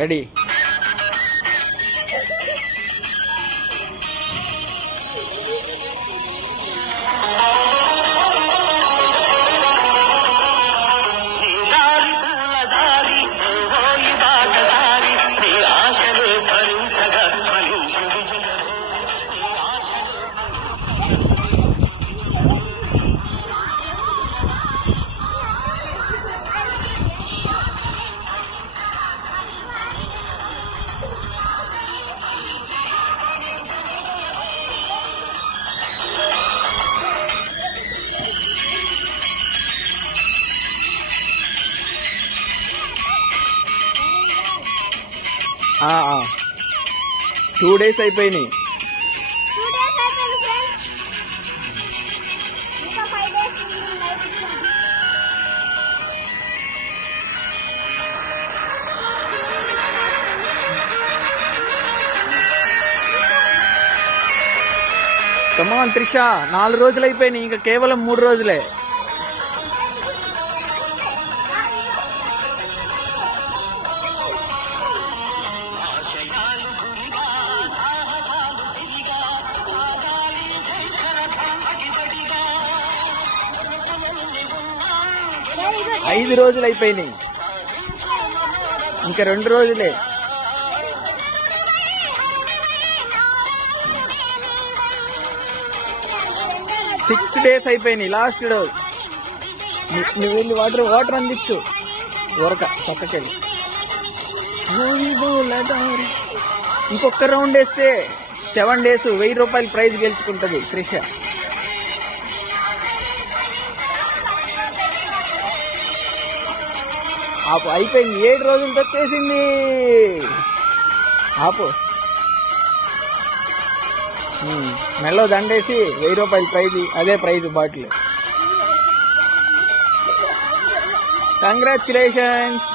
Ready. Two days అయిపోయినాయి. కమాన్ త్రిష, 4 రోజులు అయిపోయినాయి, ఇంకా కేవలం 3 రోజులే. ఐదు రోజులు అయిపోయినాయి, ఇంకా 2 రోజులే. 6 డేస్ అయిపోయినాయి. Last dose. నువ్వు వెళ్ళి వాటర్ అందించు ఊరక పక్కకెళ్ళి. ఇంకొక రౌండ్ వేస్తే 7 డేస్ 1000 రూపాయలు ప్రైజ్ గెలుచుకుంటుంది త్రిష. ఆపు, అయిపోయింది. 7 రోజులు వచ్చేసింది. ఆపు, మెల్లో దండేసి 1000 రూపాయలు ప్రైజ్. అదే ప్రైజ్ బాటిల్. కంగ్రాచులేషన్స్.